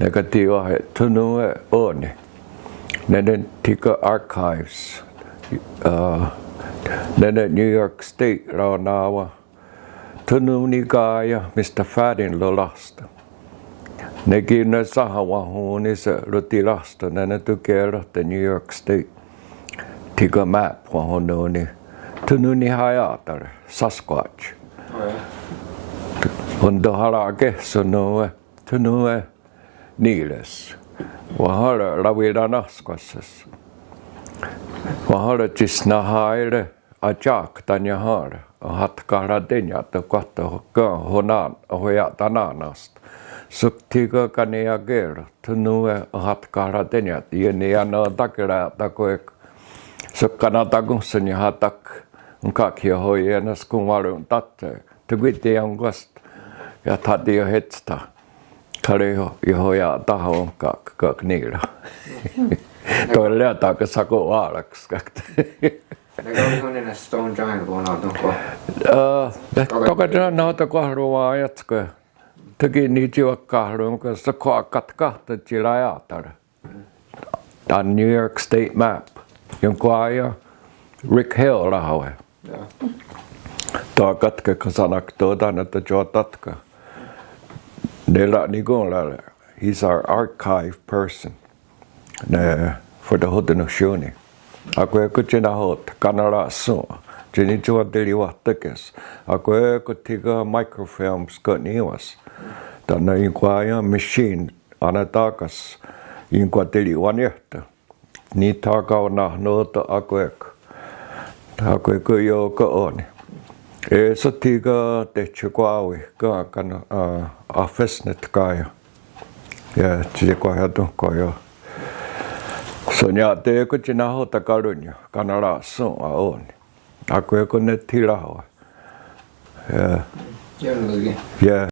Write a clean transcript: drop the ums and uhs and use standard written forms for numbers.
Negativo he tunu e oni. Nene tika archives. Nene New York State Ronnonkwe'towá. Tunu ni gaya Mr. Fadin lolasta. Negi ne sahawahuni se rutilasta nene tukera the New York State. Tika map wahononi. Tunu ni hayatare Sasquatch. Hondo harake sonue. Tunu e niiles. Wahara raviranaskvassas. Wahara tisnahaire ajak tanjahara. Hatkara denjata kohta honan hojatananast. Suktiga kaneagera. Tunue hatkara denjat. Jeniana takera takoek. Sukkana tagunsen ja hatak. Kakia hojenas kumarun tatte. Tugiti on kost. Ja tadi jo hetsta. Kari jo ja taho kak niillä. Toi löytää kun sako aalaksi. Onko ne Stone Giant vuonna onko? Toki näitä kahruaa jatkoa. Toki niitä jo kahruun, kun se koakat kahta sillä ajatella. Tämä on New York State map. Ionkwahronkha'onhátie Rick Hill rahoja. Tuo katke, kun sanak tuotaan, että tuo tatka. Neillä niin kuin he's our archive person. For the hodenoshuni. Ako eko tjena hot, kanara so. Tjeni tuo teli wahtekes. Ako eko tiga microfilms kaniwas. Tänä Ionkwahronkha'onhátie machine ana takas. Ionkwahronkha'onhátie teli wanjehta. Niitä on nähnyt ako eko. Ako eko joka on. Eso tiga tehty kuawi kan affesnet kaya. Ja tjeni kuahjatu kaya. Sonja teko tjena hota karunja, kanara so on. Ako eko net tirahoa. Joo, Yeah.